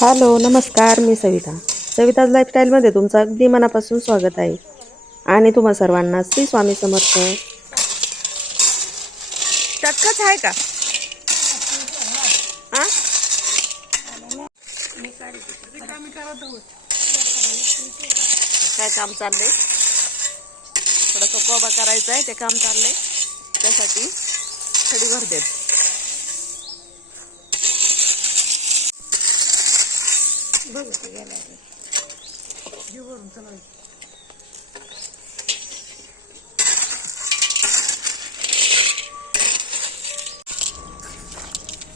Hello नमस्कार मी सविता. सविताज लाईफस्टाईलमध्ये तुमचं अगदी मनापासून स्वागत आहे. आणि तुम्हा सर्वांना श्री स्वामी समर्थ. चटकच आहे का? आ? काय काम चाललंय? थोडंसं कोबा करायचं आहे ते काम चाललंय. त्यासाठी थळी भर देत. भरते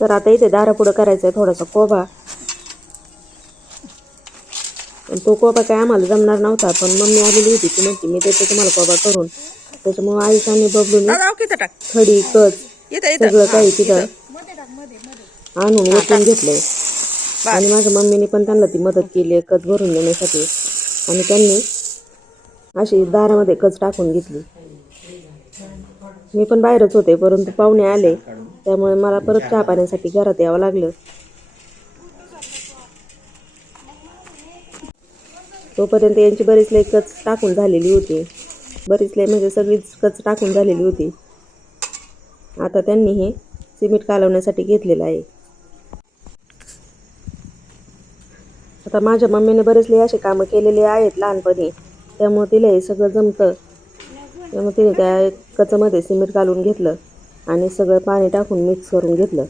तर आता इथे दारापुढं करायचं आहे थोडासा कोबा. पण तो कोबा काय आम्हाला जमणार नव्हता पण मम्मी आलेली होती ती म्हणते मी देते तुम्हाला कोबा करून. त्याच्यामुळे आयुषाने बबलून खडी कच सगळं काही तिथं आणून ओतून घेतलंय. आणि माझ्या मम्मीने पण त्यांना ती मदत केली आहे कच भरून देण्यासाठी. आणि त्यांनी अशी दारामध्ये कच टाकून घेतली. मी पण बाहेरच होते परंतु पाहुणे आले. त्यामुळे मला परत चहा पाण्यासाठी घरात यावं लागलं. तोपर्यंत यांची बरीच लई कच टाकून झालेली होती. बरीच लई म्हणजे सगळीच कच टाकून झालेली होती. आता त्यांनी हे सिमेंट कालवण्यासाठी घेतलेलं आहे. आता माझ्या मम्मीने बरेच असे कामं केलेले आहेत लहानपणी. त्यामुळे तिला हे सगळं जमतं. त्यामुळे तिने त्या कचामध्ये सिमेंट घालून घेतलं आणि सगळं पाणी टाकून मिक्स करून घेतलं.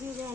तर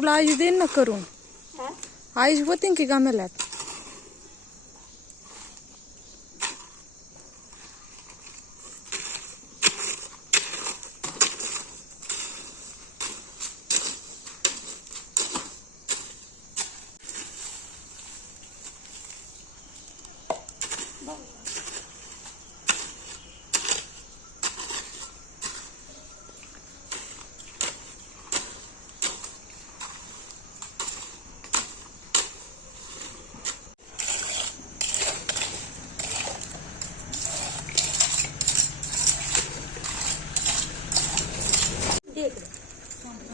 तुला आईश देईन ना करून. आईश होतीन की गामेल्यात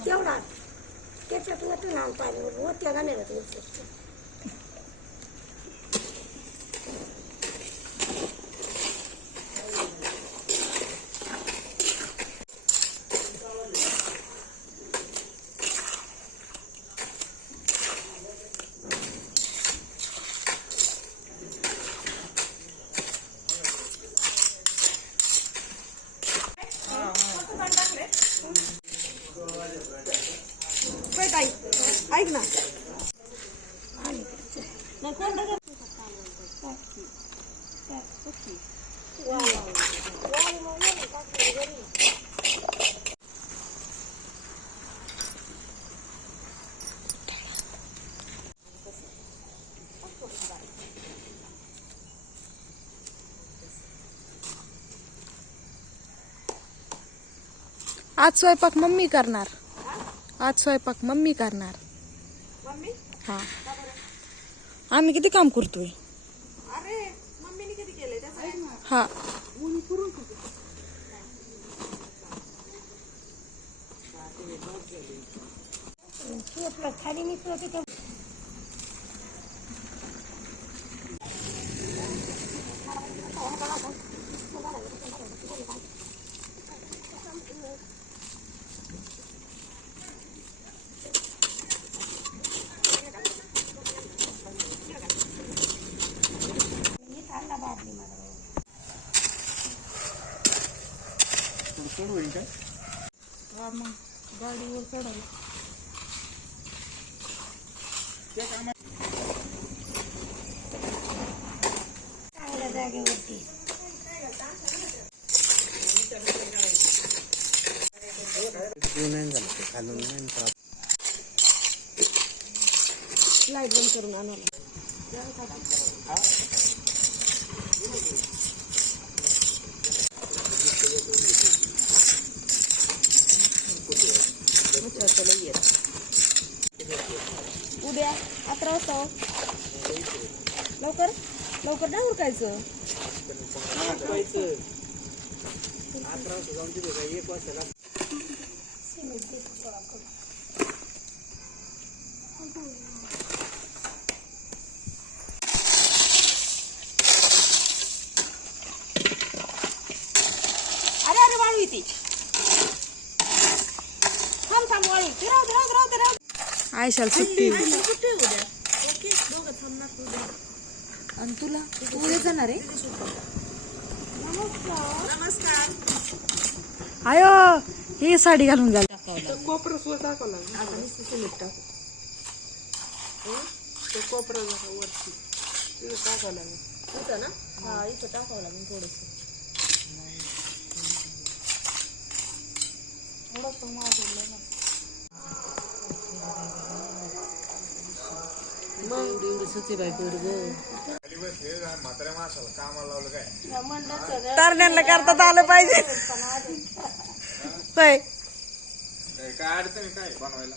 तेवढा. तू नटून आणता होत्या गाण्याला तुमचं ऐक ना आज स्वयंपाक मम्मी करणार. आज स्वयंपाक मम्मी करणार. हा. आम्ही किती काम करतोय? हा. खाली निघतो लाइट बंद करून आणायला. उद्या अकरा वाजता हो. लवकर? लवकर नाही उरकायचं? अकरा वाजता जाऊन तिथे एक वाजता अरे वाळू येते थांब थांब वाळू येते राहू दे राहू दे राहू दे राहू दे. आयशाला सुट्टी आणि तुला? तू उद्या जाणार आहे? नमस्कार. आयो ही साडी घालून झाली कोपरं सुद्धा टाकावं लागेल. आता नुसतं सिमेंट टाक. ते कोपरं जरा वरती. तिथं टाकावं लागेल. ना? हा इथं टाकावं लागेल थोडंसं. तरण्यांना करतात आलं पाहिजे. काय अडचण काय बनवायला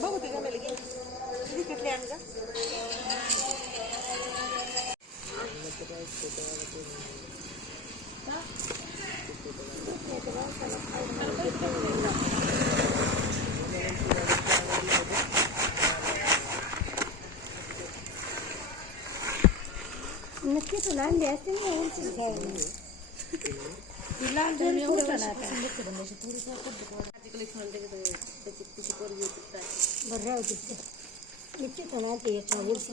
बघू ते गमेल घे किती किटली आण का नक्की तुला आणली असते ना उंचीच. बरं राहू दे ते. मी तिथून आणते याच्या उंची.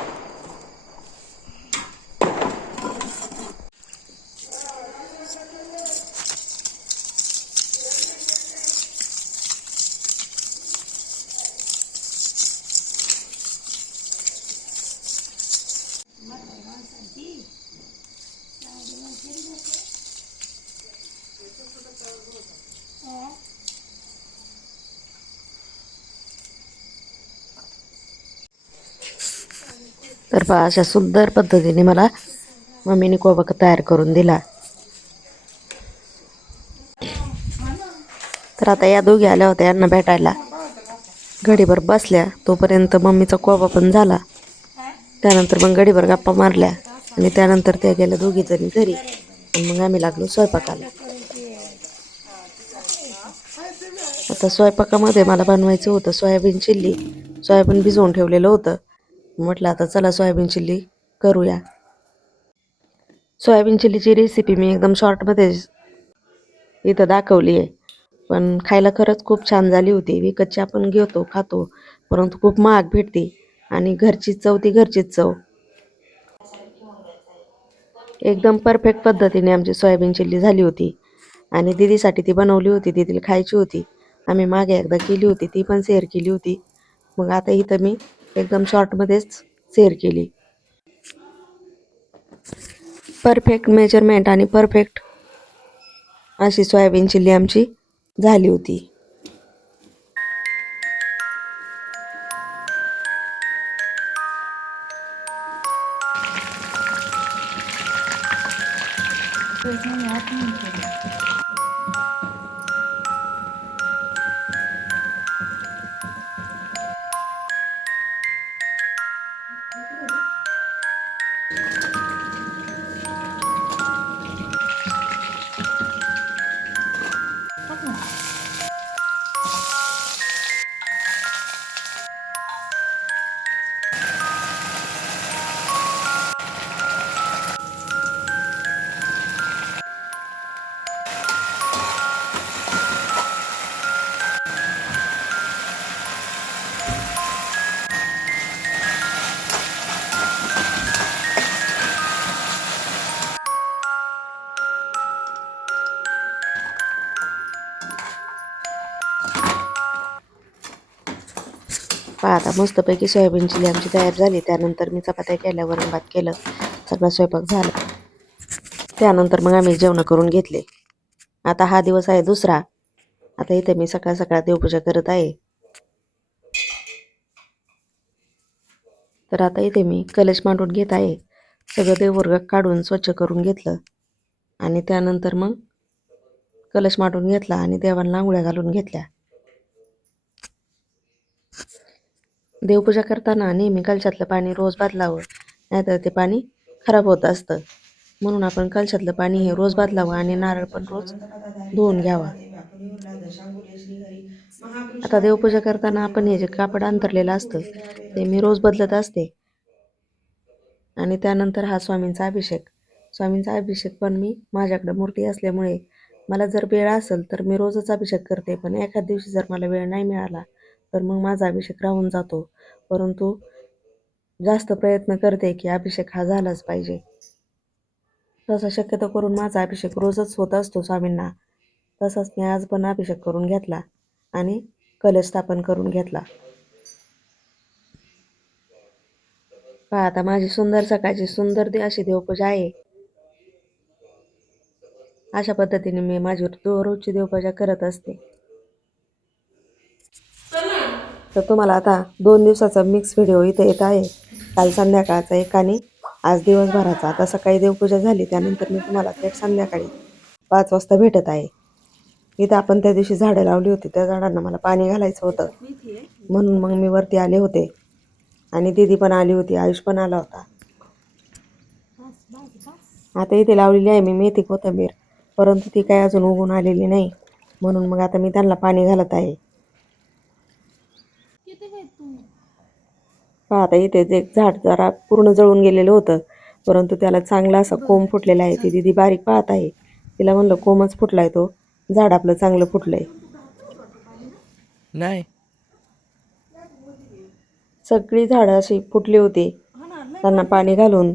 तर पहा अशा सुंदर पद्धतीने मला मम्मीने कोबा तयार करून दिला. तर आता या दोघी आल्या होत्या यांना भेटायला. घडीभर बसल्या तोपर्यंत मम्मीचा कोबा पण झाला. त्यानंतर मग घडीभर गप्पा मारल्या आणि त्यानंतर त्या गेल्या दोघी जणी घरी मग आम्ही लागलो स्वयंपाकाला. आता स्वयंपाकामध्ये मला बनवायचं होतं सोयाबीन चिल्ली. सोयाबीन भिजवून ठेवलेलं होतं. म्हटलं आता चला सोयाबीन चिल्ली करूया. सोयाबीन चिल्लीची रेसिपी मी एकदम शॉर्टमध्ये इथं दाखवली आहे. पण खायला खरंच खूप छान झाली होती. विकतची आपण घेतो खातो परंतु खूप महाग भेटते आणि घरची चव ती घरचीच चव. एकदम परफेक्ट पद्धतीने आमची सोयाबीन चिल्ली झाली होती आणि दिदीसाठी ती बनवली होती. दिदीला खायची होती. आम्ही मागे एकदा केली होती ती पण शेअर केली होती. मग आता इथं मी एकदम शॉर्टमध्येच शेअर केली. परफेक्ट मेजरमेंट आणि परफेक्ट अशी सोयाबीन चिल्ली आमची झाली होती. आता मस्तपैकी सोयाबीन चिली आमची तयार झाली. त्यानंतर मी चपात्या केल्या वरण भात केलं सगळा स्वयंपाक झाला. त्यानंतर मग आम्ही जेवण करून घेतले. आता हा दिवस आहे दुसरा. आता इथे मी सकाळ सकाळ देवपूजा करत आहे. तर आता इथे मी कलश मांडून घेत आहे. सगळं देववर्ग काढून स्वच्छ करून घेतलं. आणि त्यानंतर मग कलश मांडून घेतला आणि देवांना आंघोळ्या घालून घेतल्या. देवपूजा करताना नेहमी कलशातलं पाणी रोज बदलावं नाहीतर ते पाणी खराब होत असतं. म्हणून आपण कलशातलं पाणी हे रोज बदलावं आणि नारळ पण रोज धुवून घ्यावा. आता देवपूजा करताना आपण हे जे कापड अंतरलेलं असतं ते मी रोज बदलत असते. आणि त्यानंतर हा स्वामींचा अभिषेक. स्वामींचा अभिषेक पण मी माझ्याकडे मूर्ती असल्यामुळे मला जर वेळ असेल तर मी रोजच अभिषेक करते पण एखाद दिवशी जर मला वेळ नाही मिळाला तर मग माझा अभिषेक राहून जातो. परंतु जास्त प्रयत्न करते की अभिषेक हा झालाच पाहिजे. तसा शक्यतो करून माझा अभिषेक रोजच होत असतो स्वामींना. तसाच मी आज पण अभिषेक करून घेतला आणि कलश स्थापन करून घेतला. पहा आता माझी सुंदर सकाळची सुंदर दे अशी देवपूजा आहे. अशा पद्धतीने मी माझी रोजची देवपूजा करत असते. तर तुम्हाला आता दोन दिवसाचा मिक्स व्हिडिओ इथे येत आहे. काल संध्याकाळचा एक आणि आज दिवसभराचा. आता सकाळी देवपूजा झाली त्यानंतर मी तुम्हाला थेट संध्याकाळी पाच वाजता भेटत आहे. इथं आपण त्या दिवशी झाडं लावली होती त्या झाडांना मला पाणी घालायचं होतं. म्हणून मग मी वरती आले होते. आणि दीदी पण आली होती आयुष पण आला होता. आता इथे लावलेली आहे मी मेथी कोथंबीर. परंतु ती काय अजून उगून आलेली नाही. म्हणून मग आता मी त्यांना पाणी घालत आहे. पहा आता इथे जे झाड जरा पूर्ण जळून गेलेलं होतं परंतु त्याला चांगला असा कोंब फुटलेला आहे ती दिदी बारीक पाहत आहे. तिला म्हणलं कोंबच फुटलाय तो झाड आपलं चांगलं फुटलंय. नाही. सगळी झाडं अशी फुटली होती. त्यांना पाणी घालून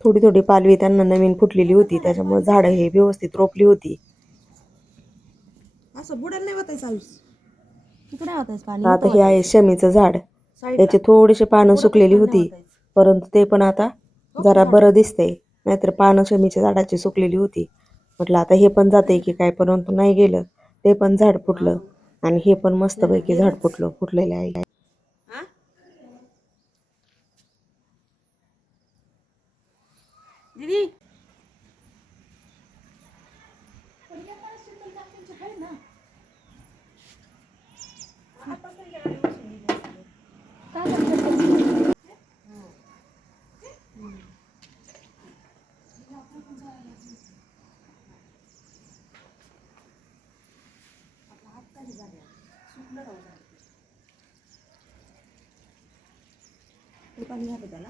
थोडी थोडी पालवी त्यांना नवीन फुटलेली होती. त्याच्यामुळे झाडं हे व्यवस्थित रोपली होती. असं बुडायला नाही होतायचं आयुष तिकडे होतायच पाणी आता हे आहे शमीचं झाड. त्याची थोडीशी पानं सुकलेली होती. परंतु ते पण आता जरा बरं दिसतंय. नाहीतर पानं शमीच्या झाडाची सुकलेली होती. म्हटलं आता हे पण जाते की काय परंतु नाही गेलं. ते पण झाड फुटलं. आणि हे पण मस्तपैकी झाड फुटलं फुटलेलं आहे. दीदी पाणी घ्या त्याला.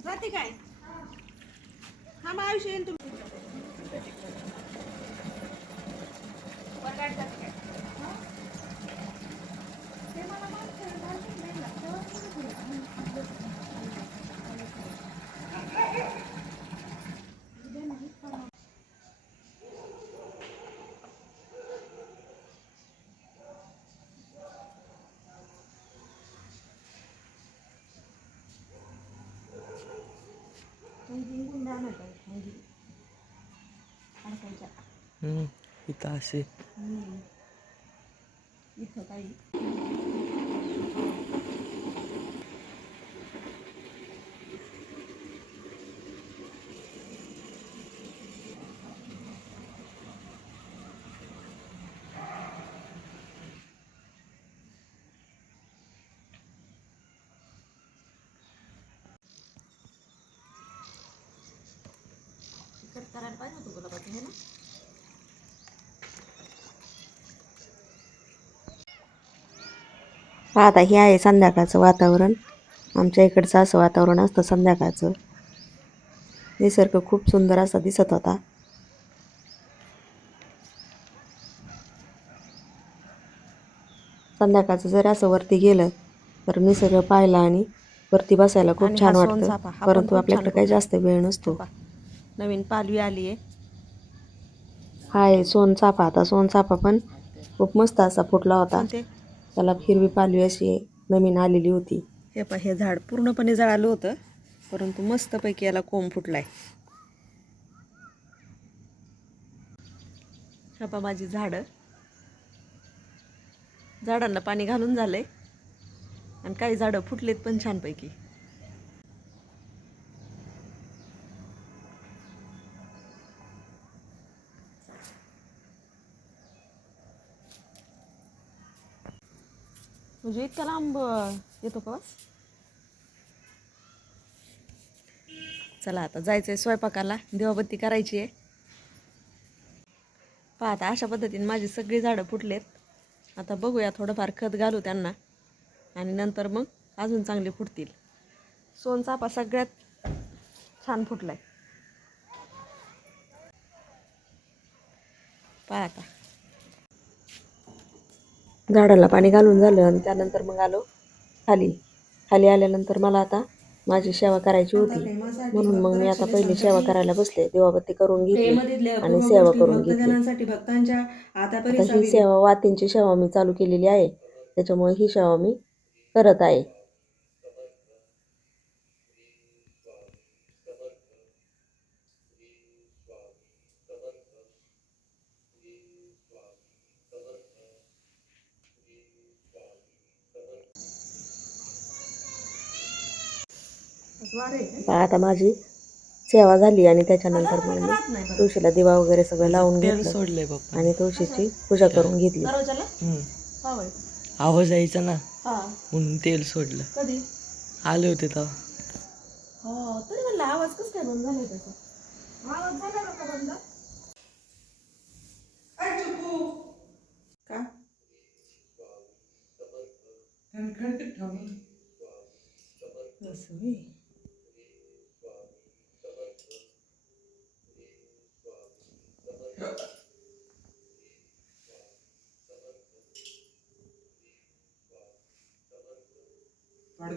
जाते काय? हा मग आयुष्य येईल तुम्ही. इथं असे. इथं काही करायला पाहिजे होतं गुलाबाचं हे ना आता हे आहे संध्याकाळचं वातावरण. आमच्या इकडचं असं वातावरण असतं संध्याकाळचं. निसर्ग खूप सुंदर असा दिसत होता. संध्याकाळचं जर असं वरती गेलं तर निसर्ग पाहायला आणि वरती बसायला खूप छान वाटतं. परंतु आपल्याकडे काही जास्त वेळ नसतो. नवीन पालवी आली आहे. हा आहे सोनचाफा आता सोनचाफा पण खूप मस्त असा फुटला होता. त्याला हिरवी पालवी अशी नवीन आलेली होती. हे पा हे झाड पूर्णपणे जळालं होतं परंतु मस्तपैकी याला कोंब फुटलाय. पा माझी झाडं. झाडांना पाणी घालून झालंय. आणि काही झाडं फुटलेत पण छानपैकी. म्हणजे इतका लांब येतो का चला आता जायचंय स्वयंपाकाला. देवाबत्ती करायची आहे. पाहता अशा पद्धतीने माझी सगळी झाडं फुटलेत. आता बघूया थोडंफार खत घालू त्यांना. आणि नंतर मग अजून चांगले फुटतील. सोनचापा सगळ्यात छान फुटलाय. पहा आता. झाडाला पाणी घालून झालं आणि त्यानंतर मग आलो खाली. खाली आल्यानंतर मला आता माझी सेवा करायची होती. म्हणून मग मी आता पहिली सेवा करायला बसले. देवाबत्ती करून घेतली आणि सेवा करून घेतली. आता ही सेवा वातींची सेवा मी चालू केलेली आहे. त्याच्यामुळे ही सेवा मी करत आहे. आता माझी सेवा झाली आणि त्याच्यानंतर मग मी तुळशीला दिवा वगैरे सगळं लावून तेल घेतलं. सोडलंय पप्पा. आणि तुळशीची पूजा करून घेतली. आवाज यायचा ना. म्हणून तेल सोडलं. कधी? आले होते तेव्हा. हो तरी म्हणलं आवाज कसं काय बंद झालाय त्याचा? आवाज झाला का बंद? का? असं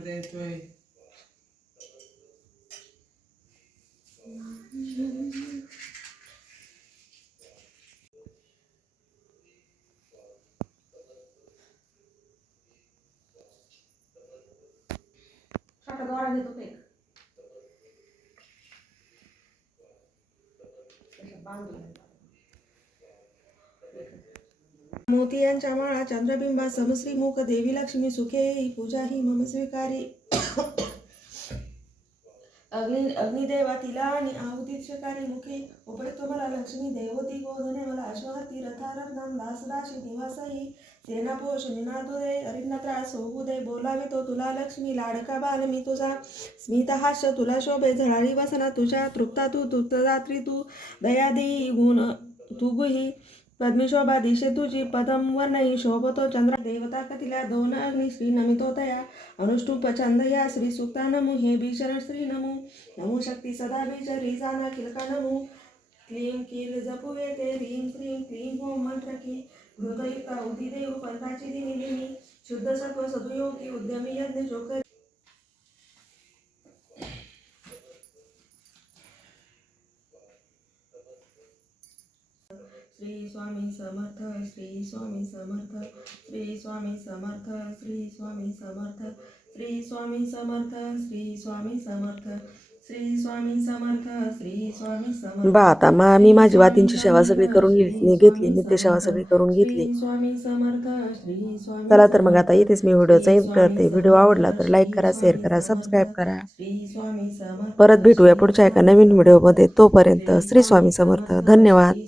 对对。मोती यांच्या माळा चंद्रबिंबा समश्री मुख देवी लक्ष्मी सुखे पूजा ही मम स्वीकारी. अग्नि अग्निदेवा तिला आणि आहुती शकारी मुखे उपयुक्त मला लक्ष्मी देवती गोधने मला अश्वहती रथारथम दासदाशी निवासही सेनापोष निनादुदे अरिन्नत्रास सोहुदे बोलावे तो तुला लक्ष्मी लाडका बाल मी तुझा स्मितहास्य तुला शोभे झळाळी वसना तुझ्या तृप्ता तू तृप्तदात्री तू दयादेयी गुण तुगुही पद्मशोभा दिशे तुझी पदम वर्णही शोभतो चंद्र देवता कथिला दोन अग्नि श्री नमितोतया अनुष्टुप छंदया श्री सुक्ता नमो हे भीषण श्री नमो। नमो शक्ती सदा बीजरी जाना किलका नमो क्लीं किल जपुवे ते रीम श्रीं क्लीं होम मंत्र की हृदयुक्ता उदिदेव पंथाची दिनी दिनी शुद्ध सत्व सदुयोगी उद्यमी यज्ञ जोकर श्री स्वामी समर्थ श्री स्वामी समर्थ श्री स्वामी समर्थ श्री स्वामी समर्थ श्री स्वामी समर्थ श्री स्वामी समर्थ श्री स्वामी समर्थ श्री स्वामी समर्थ बा आता मा मी माझी वातींची सेवा सगळी करून घेतली घेतली नित्य सेवा सगळी करून घेतली श्री स्वामी समर्थ श्री स्वामी चला तर मग आता इथेच मी व्हिडिओ एंड करते व्हिडिओ आवडला तर लाईक करा शेअर करा सबस्क्राईब करा श्री स्वामी समर्थ परत भेटूया पुढच्या एका नवीन व्हिडिओमध्ये तोपर्यंत श्री स्वामी समर्थ धन्यवाद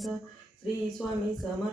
श्री स्वामी समर्थ